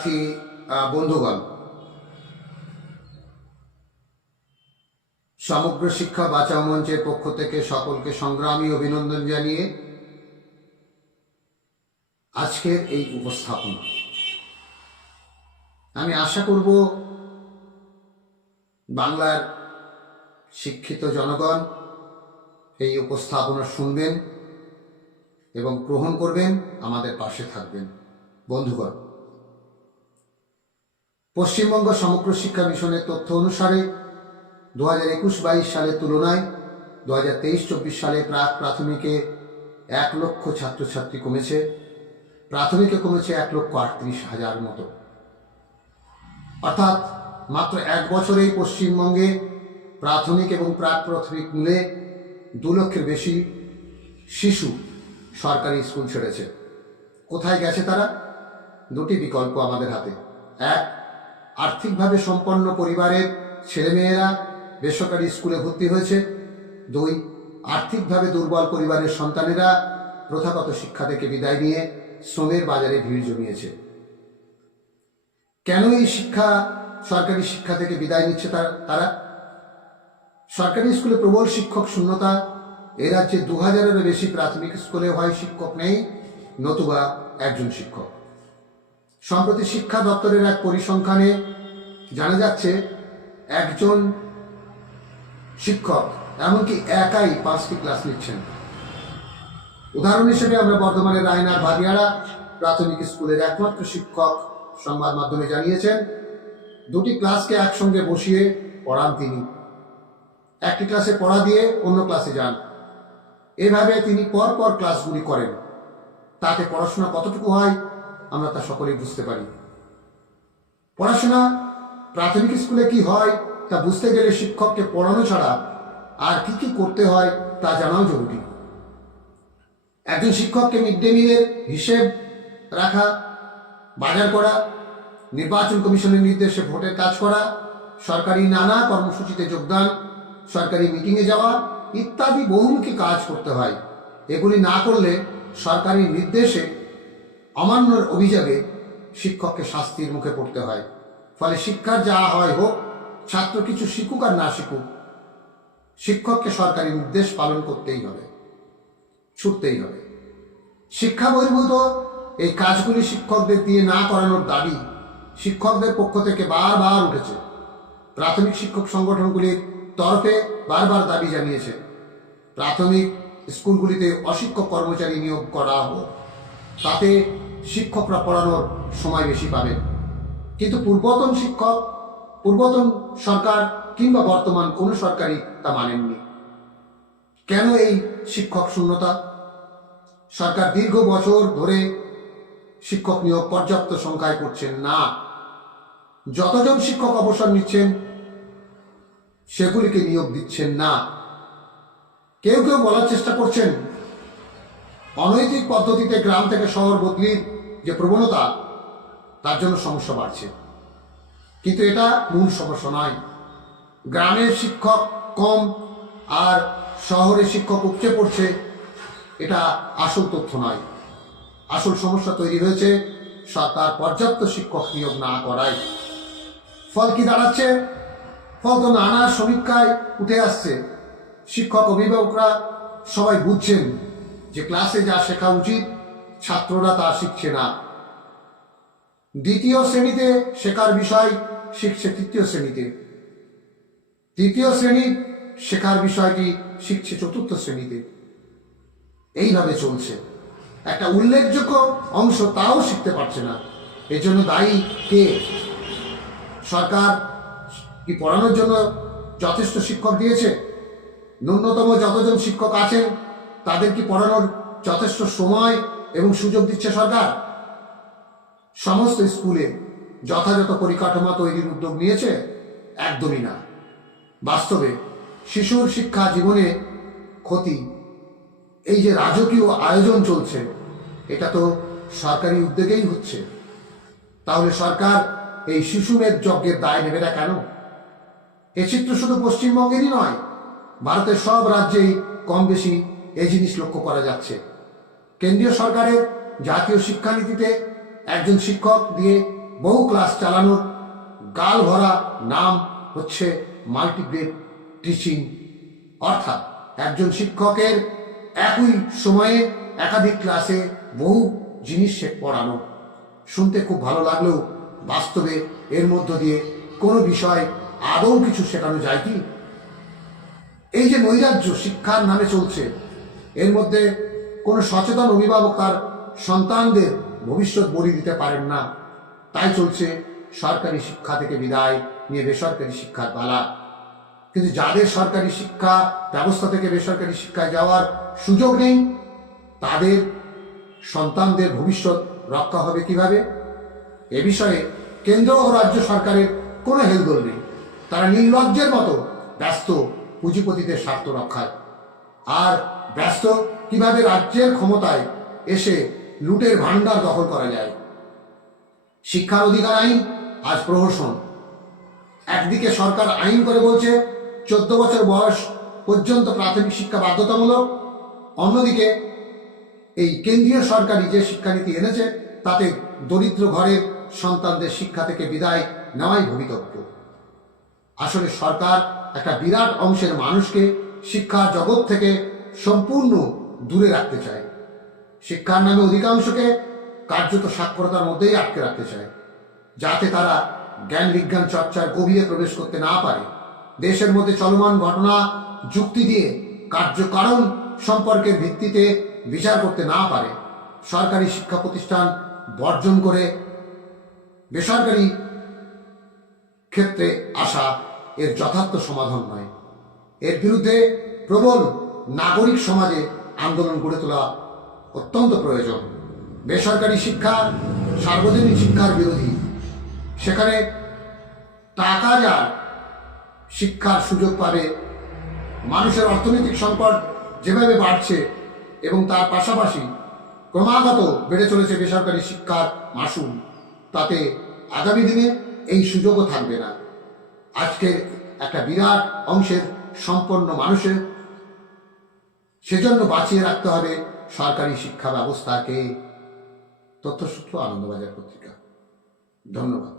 সাথী বন্ধুগণ, সমগ্র শিক্ষা বাঁচাও মঞ্চের পক্ষ থেকে সকলকে সংগ্রামী অভিনন্দন জানিয়ে আজকের এই উপস্থাপনা আমি আশা করব বাংলার শিক্ষিত জনগণ এই উপস্থাপনা শুনবেন এবং গ্রহণ করবেন, আমাদের পাশে থাকবেন। বন্ধুগণ, পশ্চিমবঙ্গ সমগ্র শিক্ষা মিশনের তথ্য অনুসারে 2021-22 সালের তুলনায় 2023-24 সালে প্রাক প্রাথমিকে 1 লক্ষ ছাত্রছাত্রী কমেছে। প্রাথমিকে কমেছে 1,38,000 মতো। অর্থাৎ মাত্র 1 বছরেই পশ্চিমবঙ্গে প্রাথমিক এবং প্রাক প্রাথমিক মিলে 2 লক্ষের বেশি শিশু সরকারি স্কুল ছেড়েছে। কোথায় গেছে তারা? দুটি বিকল্প আমাদের হাতে। 1, আর্থিকভাবে সম্পন্ন পরিবারের ছেলেমেয়েরা বেসরকারি স্কুলে ভর্তি হয়েছে। 2, আর্থিকভাবে দুর্বল পরিবারের সন্তানেরা প্রথাগত শিক্ষা থেকে বিদায় নিয়ে শ্রমের বাজারে ভিড় জমিয়েছে। কেন এই সরকারি শিক্ষা থেকে বিদায় নিচ্ছে তারা? সরকারি স্কুলে প্রবল শিক্ষক শূন্যতা। এ রাজ্যে 2000-এরও বেশি প্রাথমিক স্কুলে হয় শিক্ষক নেই, নতুবা একজন শিক্ষক। সম্প্রতি শিক্ষা দপ্তরের এক পরিসংখ্যানে জানা যাচ্ছে একজন শিক্ষক এমনকি একাই 5টি ক্লাস নিচ্ছেন। উদাহরণ হিসেবে আমরা বর্ধমানের রায়নার ভাদিয়াড়া প্রাথমিক স্কুলের একমাত্র শিক্ষক সংবাদ মাধ্যমে জানিয়েছেন 2টি ক্লাসকে একসঙ্গে বসিয়ে পড়ান তিনি। একটি ক্লাসে পড়া দিয়ে অন্য ক্লাসে যান। এভাবে তিনি পরপর ক্লাসগুলি করেন। তাতে পড়াশোনা কতটুকু হয় আমরা তা সকলেই বুঝতে পারি। পড়াশোনা প্রাথমিক স্কুলে কি হয় তা বুঝতে গেলে শিক্ষককে পড়ানো ছাড়া আর কি কি করতে হয় তা জানাও জরুরি। একজন শিক্ষককে মিড ডে মিলের হিসেব রাখা, বাজার করা, নির্বাচন কমিশনের নির্দেশে ভোটের কাজ করা, সরকারি নানা কর্মসূচিতে যোগদান, সরকারি মিটিংয়ে যাওয়া ইত্যাদি বহুমুখী কাজ করতে হয়। এগুলি না করলে সরকারি নির্দেশে অমান্যর অভিযোগে শিক্ষককে শাস্তির মুখে পড়তে হয়। ফলে শিক্ষার যা হয় হোক, ছাত্র কিছু শিখুক আর না শিখুক, শিক্ষককে সরকারি নির্দেশ পালন করতেই হবে, ছুটতেই হবে। শিক্ষা বহির্ভূত এই কাজগুলি শিক্ষকদের দিয়ে না করানোর দাবি শিক্ষকদের পক্ষ থেকে বারবার উঠেছে। প্রাথমিক শিক্ষক সংগঠনগুলির তরফে বারবার দাবি জানিয়েছে প্রাথমিক স্কুলগুলিতে অশিক্ষক কর্মচারী নিয়োগ করা হোক, তাতে শিক্ষকরা পড়ানোর সময় বেশি পাবেন। কিন্তু পূর্বতন সরকার কিংবা বর্তমান কোনো সরকারই তা মানেননি। কেন এই শিক্ষক শূন্যতা? সরকার দীর্ঘ বছর ধরে শিক্ষক নিয়োগ পর্যাপ্ত সংখ্যায় করছেন না। যতজন শিক্ষক অবসর নিচ্ছেন সেগুলিকে নিয়োগ দিচ্ছেন না। কেউ কেউ বলার চেষ্টা করছেন অনৈতিক পদ্ধতিতে গ্রাম থেকে শহর বদলির যে প্রবণতা, তার জন্য সমস্যা বাড়ছে। কিন্তু এটা মূল সমস্যা নয়। গ্রামের শিক্ষক কম আর শহরে শিক্ষক উপচে পড়ছে, এটা আসল তথ্য নয়। আসল সমস্যা তৈরি হয়েছে সরকার পর্যাপ্ত শিক্ষক নিয়োগ না করায়। ফল কি দাঁড়াচ্ছে? ফল তো নানা সমীক্ষায় উঠে আসছে। শিক্ষক, অভিভাবকরা সবাই বুঝছেন যে ক্লাসে যা শেখা উচিত ছাত্ররা তা শিখছে না। দ্বিতীয় শ্রেণীতে শেখার বিষয় শিখছে তৃতীয় শ্রেণীতে, তৃতীয় শ্রেণীর শেখার বিষয়টি শিখছে চতুর্থ শ্রেণীতে। এইভাবে চলছে। একটা উল্লেখযোগ্য অংশ তাও শিখতে পারছে না। এর জন্য দায়ী কে? সরকার কি পড়ানোর জন্য যথেষ্ট শিক্ষক দিয়েছে? ন্যূনতম যতজন শিক্ষক আছেন তাদের কি পড়ানোর যথেষ্ট সময় এবং সুযোগ দিচ্ছে সরকার? সমস্ত স্কুলে যথাযথ পরিকাঠামো তৈরির উদ্যোগ নিয়েছে? একদমই না। বাস্তবে শিশুর শিক্ষা জীবনে ক্ষতি, এই যে রাজকীয় আয়োজন চলছে, এটা তো সরকারি উদ্যোগেই হচ্ছে। তাহলে সরকার এই শিশুমেধ যজ্ঞের দায় নেবে না কেন? এ চিত্র শুধু পশ্চিমবঙ্গেরই নয়, ভারতের সব রাজ্যেই কম বেশি এই জিনিস লক্ষ্য করা যাচ্ছে। কেন্দ্রীয় সরকারের জাতীয় শিক্ষানীতিতে একজন শিক্ষক দিয়ে বহু ক্লাস চালানোর গাল ভরা নাম হচ্ছে মাল্টিগ্রেড টিচিং, অর্থাৎ একজন শিক্ষকের একই সময়ে একাধিক ক্লাসে বহু জিনিস পড়ানো। শুনতে খুব ভালো লাগলেও বাস্তবে এর মধ্য দিয়ে কোনো বিষয় আদৌ কিছু শেখানো যায় কি? এই যে নৈরাজ্য শিক্ষার নামে চলছে, এর মধ্যে কোনো সচেতন অভিভাবক তার সন্তানদের ভবিষ্যৎ বলি দিতে পারেন না। তাই চলছে সরকারি শিক্ষা থেকে বিদায় নিয়ে বেসরকারি শিক্ষার পালা। কিন্তু যাদের সরকারি শিক্ষা ব্যবস্থা থেকে বেসরকারি শিক্ষায় যাওয়ার সুযোগ নেই, তাদের সন্তানদের ভবিষ্যৎ রক্ষা হবে কিভাবে? এ বিষয়ে কেন্দ্র ও রাজ্য সরকারের কোনো হেলদোল নেই। তারা নির্লজ্জের মতো ব্যস্ত পুঁজিপতিদের স্বার্থ রক্ষায়, আর ব্যস্ত কিভাবে রাজ্যের ক্ষমতায় এসে লুটের ভাণ্ডার দখল করা যায়। শিক্ষার অধিকার আইন আজ প্রহসন। একদিকে সরকার আইন করে বলছে 14 বছর বয়স পর্যন্ত প্রাথমিক শিক্ষা বাধ্যতামূলক, অন্যদিকে এই কেন্দ্রীয় সরকারি যে শিক্ষানীতি এনেছে তাতে দরিদ্র ঘরের সন্তানদের শিক্ষা থেকে বিদায় নেওয়াই ভবিতব্য। আসলে সরকার একটা বিরাট অংশের মানুষকে শিক্ষা জগৎ থেকে সম্পূর্ণ দূরে রাখতে চায়। শিক্ষার নামে অধিকাংশকে কার্যত সাক্ষরতার মধ্যেই আটকে রাখতে চায়, যাতে তারা জ্ঞান বিজ্ঞান চর্চার গভীরে প্রবেশ করতে না পারে। দেশের মধ্যে চলমান ঘটনা যুক্তি দিয়ে কার্যকারণ সম্পর্কের ভিত্তিতে বিচার করতে না পারে। সরকারি শিক্ষা প্রতিষ্ঠান বর্জন করে বেসরকারি ক্ষেত্রে আসা এর যথার্থ সমাধান নয়। এর বিরুদ্ধে প্রবল নাগরিক সমাজে আন্দোলন গড়ে তোলা অত্যন্ত প্রয়োজন। বেসরকারি শিক্ষা সার্বজনীন শিক্ষার বিরোধী। সেখানে টাকা যার শিক্ষার সুযোগ পাবে, মানুষের অর্থনৈতিক সংকট যেভাবে বাড়ছে এবং তার পাশাপাশি ক্রমাগত বেড়ে চলেছে বেসরকারি শিক্ষার মাসুল, তাতে আগামী দিনে এই সুযোগও থাকবে না। আজকের একটা বিরাট অংশের সম্পন্ন মানুষের সেজন্য বাঁচিয়ে রাখতে হবে সরকারি শিক্ষা ব্যবস্থাকে। তথ্যসূত্র, আনন্দবাজার পত্রিকা। ধন্যবাদ।